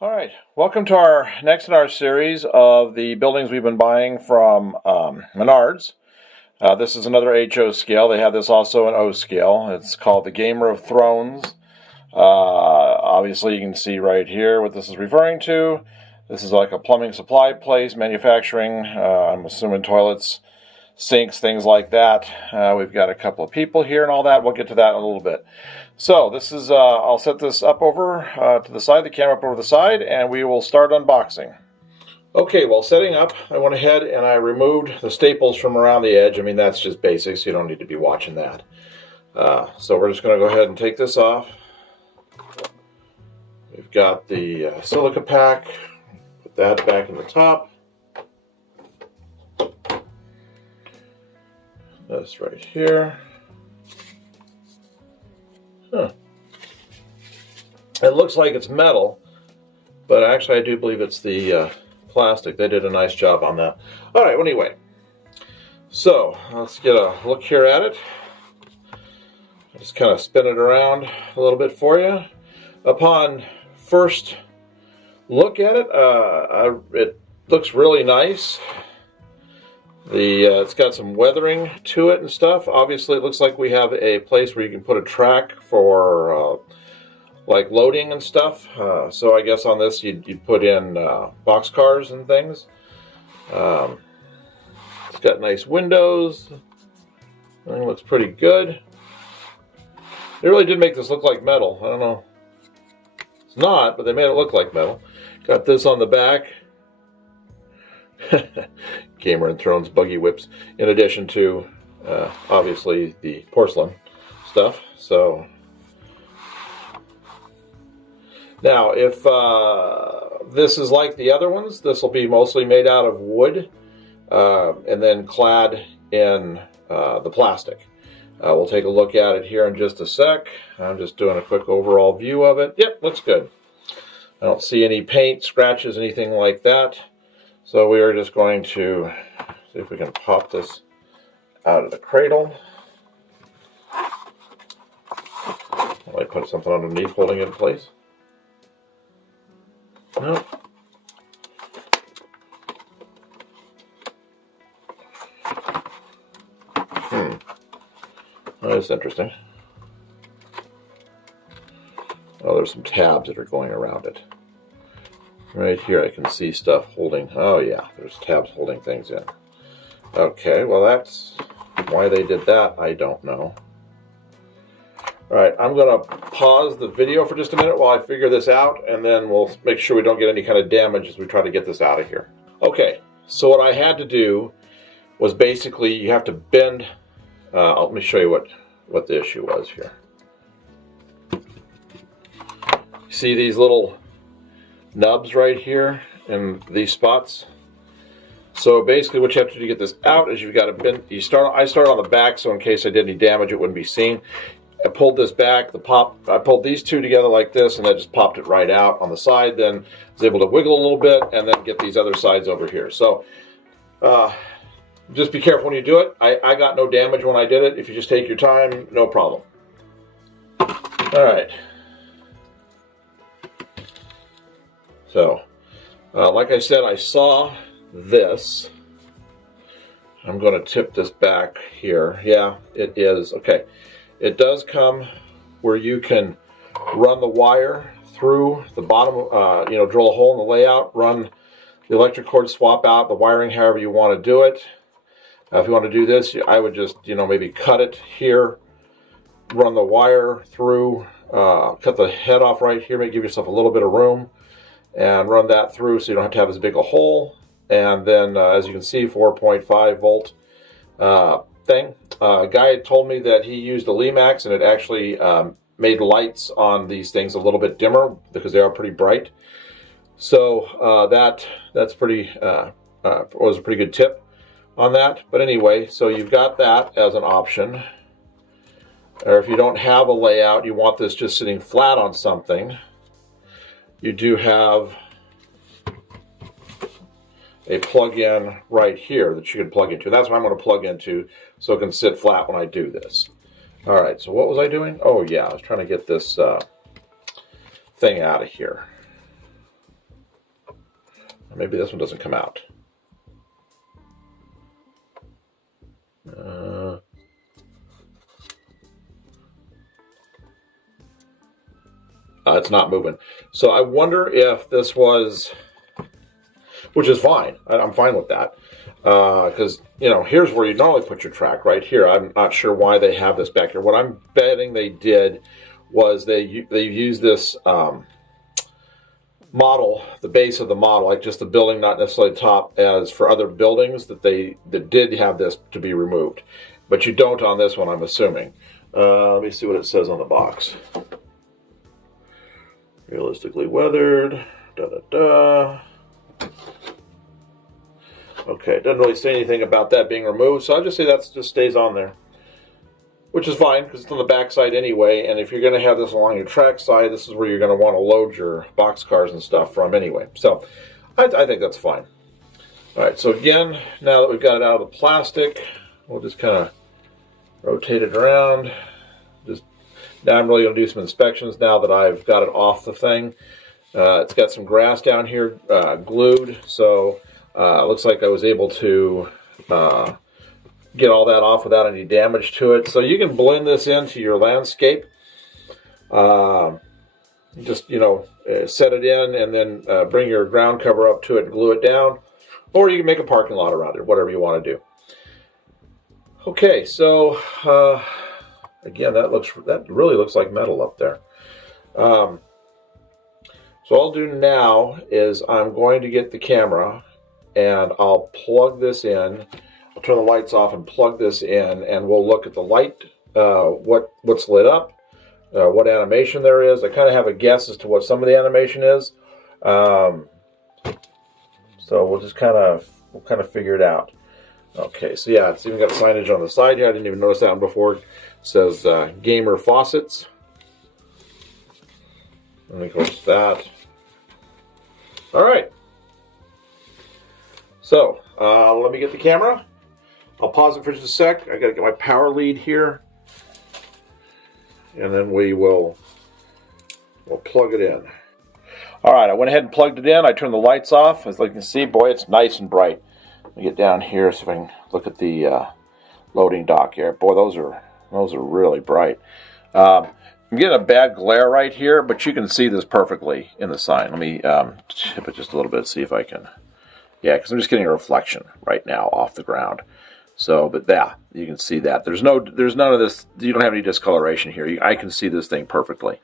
All right, welcome to our next in our series of the buildings we've been buying from Menards. This is another HO scale. They have this also in O scale. It's called the Gamer of Thrones. Obviously, you can see right here what this is referring to. This is like a plumbing supply place, manufacturing. I'm assuming toilets, sinks, things like that. We've got a couple of people here and all that. We'll get to that in a little bit. So this is, I'll set this up over to the side, the camera up over the side, and we will start unboxing. Okay, well, setting up, I went ahead and I removed the staples from around the edge. I mean, that's just basics. You don't need to be watching that. So we're just going to go ahead and take this off. We've got the silica pack. Put that back in the top. This right here. Huh. It looks like it's metal, but actually I do believe it's the plastic. They did a nice job on that. All right, well, anyway, so let's get a look here at it. I'll just kind of spin it around a little bit for you. Upon first look at it, it looks really nice. It's got some weathering to it and stuff. Obviously, it looks like we have a place where you can put a track for like loading and stuff. So I guess on this you'd put in box cars and things. It's got nice windows. It looks pretty good. They really did make this look like metal. I don't know. It's not, but they made it look like metal. Got this on the back. Gamer and Thrones buggy whips, in addition to obviously the porcelain stuff. So now, if this is like the other ones, this will be mostly made out of wood and then clad in the plastic. We'll take a look at it here in just a sec. I'm just doing a quick overall view of it. Yep, looks good. I don't see any paint, scratches, anything like that. So we are just going to see if we can pop this out of the cradle. I might put something underneath holding it in place. No. Oh, that's interesting. Oh, there's some tabs that are going around it. Right here I can see stuff holding, oh yeah, there's tabs holding things in. Okay, well that's why they did that, I don't know. Alright, I'm going to pause the video for just a minute while I figure this out, and then we'll make sure we don't get any kind of damage as we try to get this out of here. Okay, so what I had to do was basically, you have to bend, let me show you what the issue was here. See these little nubs right here in these spots? So basically what you have to do to get this out is you've got to bend. I started on the back, so in case I did any damage it wouldn't be seen. I pulled this back, I pulled these two together like this, and that just popped it right out on the side. Then I was able to wiggle a little bit and then get these other sides over here. So just be careful when you do it. I got no damage when I did it. If you just take your time, no problem. All right. So, like I said, I saw this. I'm going to tip this back here. Yeah, it is. Okay. It does come where you can run the wire through the bottom, drill a hole in the layout, run the electric cord, swap out the wiring however you want to do it. If you want to do this, I would just, maybe cut it here, run the wire through, cut the head off right here, maybe give yourself a little bit of room, and run that through so you don't have to have as big a hole. And then as you can see, 4.5 volt thing. A guy had told me that he used a Limax and it actually made lights on these things a little bit dimmer because they are pretty bright. So that's pretty was a pretty good tip on that. But anyway, so you've got that as an option. Or if you don't have a layout, you want this just sitting flat on something, you do have a plug-in right here that you can plug into. That's what I'm going to plug into so it can sit flat when I do this. All right, so what was I doing? Oh yeah, I was trying to get this thing out of here. maybe this one doesn't come out. It's not moving. So I wonder if this was, which is fine. I'm fine with that. Because, you know, here's where you normally put your track, right here. I'm not sure why they have this back here. What I'm betting they did was they used this model, the base of the model, like just the building, not necessarily the top, as for other buildings that did have this to be removed. But you don't on this one, I'm assuming. Let me see what it says on the box. Realistically weathered, da-da-da. Okay, it doesn't really say anything about that being removed, so I'll just say that just stays on there. Which is fine, because it's on the back side anyway, and if you're going to have this along your track side, this is where you're going to want to load your box cars and stuff from anyway. So, I think that's fine. Alright, so again, now that we've got it out of the plastic, we'll just kind of rotate it around. Now I'm really going to do some inspections now that I've got it off the thing. It's got some grass down here glued, so it looks like I was able to get all that off without any damage to it. So you can blend this into your landscape. Just, you know, set it in and then bring your ground cover up to it and glue it down. Or you can make a parking lot around it, whatever you want to do. Okay, so again, that really looks like metal up there. So what I'll do now is I'm going to get the camera and I'll plug this in. I'll turn the lights off and plug this in, and we'll look at the light, what's lit up, what animation there is. I kind of have a guess as to what some of the animation is. So we'll just kind of figure it out. Okay, so yeah, it's even got signage on the side here. I didn't even notice that one before. It says Gamer Faucets. And of course that. All right. So let me get the camera. I'll pause it for just a sec. I gotta get my power lead here, and then we'll plug it in. All right, I went ahead and plugged it in. I turned the lights off. As you can see, boy, it's nice and bright. Let me get down here so if I can look at the loading dock here. Boy, those are really bright. I'm getting a bad glare right here, but you can see this perfectly in the sign. Let me tip it just a little bit, see if I can. Yeah, because I'm just getting a reflection right now off the ground. So, but yeah, you can see that. There's none of this. You don't have any discoloration here. I can see this thing perfectly.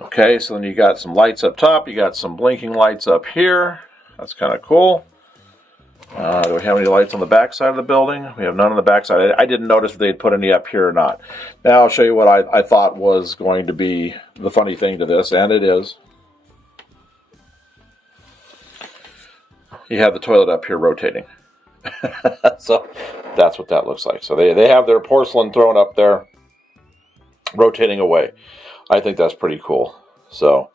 Okay, so then you got some lights up top. You got some blinking lights up here. That's kind of cool. Do we have any lights on the back side of the building? We have none on the back side. I didn't notice if they'd put any up here or not. Now I'll show you what I thought was going to be the funny thing to this, and it is. You have the toilet up here rotating. So that's what that looks like. So they have their porcelain thrown up there, rotating away. I think that's pretty cool. So,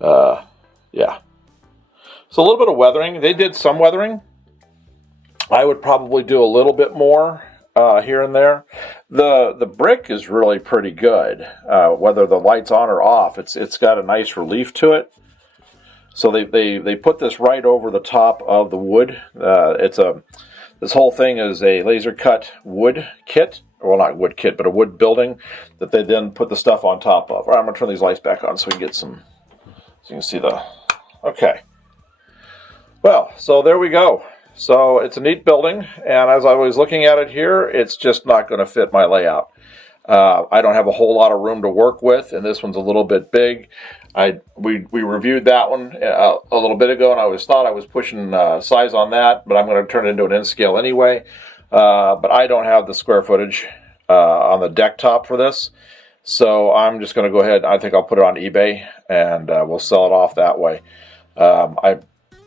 yeah. So a little bit of weathering. They did some weathering. I would probably do a little bit more here and there. The brick is really pretty good. Whether the light's on or off, it's got a nice relief to it. So they put this right over the top of the wood. This whole thing is a laser cut wood kit. Well, not wood kit, but a wood building that they then put the stuff on top of. All right, I'm going to turn these lights back on so we can get some, so you can see the, okay. Well, so there we go. So it's a neat building, and as I was looking at it here, it's just not going to fit my layout. I don't have a whole lot of room to work with, and this one's a little bit big. We reviewed that one a little bit ago, and I thought I was pushing size on that, but I'm going to turn it into an N-scale anyway. But I don't have the square footage on the deck top for this, so I'm just going to go ahead. I think I'll put it on eBay, and we'll sell it off that way.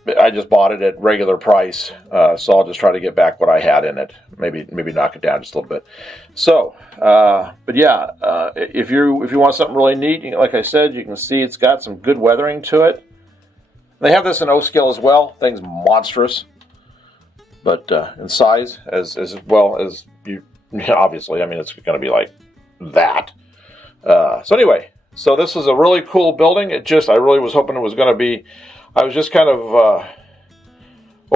I just bought it at regular price, so I'll just try to get back what I had in it. Maybe knock it down just a little bit. So, but yeah, if you want something really neat, like I said, you can see it's got some good weathering to it. They have this in O scale as well. Thing's monstrous, but in size as well as you obviously. I mean, it's going to be like that. So anyway, so this is a really cool building. I really was hoping it was going to be. I was just kind of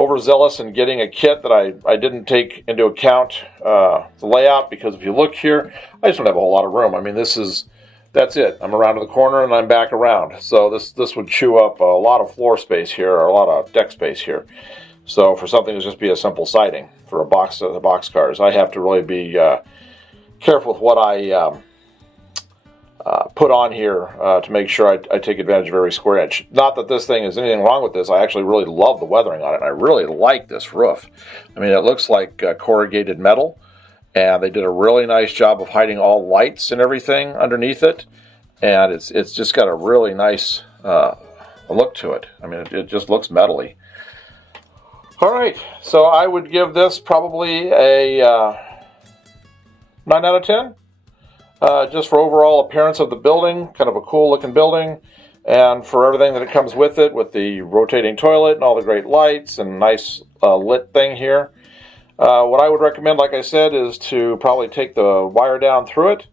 overzealous in getting a kit that I didn't take into account the layout, because if you look here, I just don't have a whole lot of room. I mean, that's it. I'm around to the corner and I'm back around. So this would chew up a lot of floor space here, or a lot of deck space here. So for something to just be a simple siding for the box cars, I have to really be careful with what I put on here to make sure I take advantage of every square inch. Not that this thing is anything wrong with this. I actually really love the weathering on it. And I really like this roof. I mean, it looks like corrugated metal, and they did a really nice job of hiding all lights and everything underneath it. And it's just got a really nice look to it. I mean, it just looks metally. All right, so I would give this probably a 9 out of 10. Just for overall appearance of the building, kind of a cool looking building, and for everything that it comes with it, with the rotating toilet and all the great lights and nice lit thing here. What I would recommend, like I said, is to probably take the wire down through it,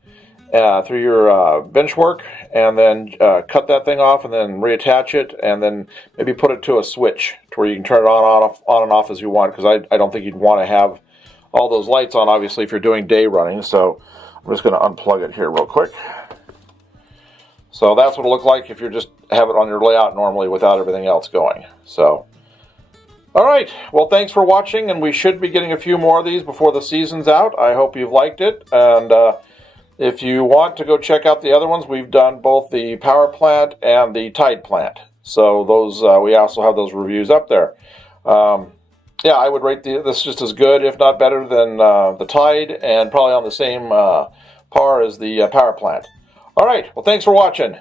through your bench work, and then cut that thing off and then reattach it, and then maybe put it to a switch to where you can turn it on and off as you want, because I don't think you'd want to have all those lights on, obviously, if you're doing day running. So I'm just going to unplug it here real quick. So that's what it'll look like if you just have it on your layout normally without everything else going. So, all right. Well, thanks for watching, and we should be getting a few more of these before the season's out. I hope you've liked it, and if you want to go check out the other ones, we've done both the power plant and the tide plant. So those we also have those reviews up there. Yeah, I would rate this just as good, if not better, than the Tide, and probably on the same par as the power plant. All right, well, thanks for watching.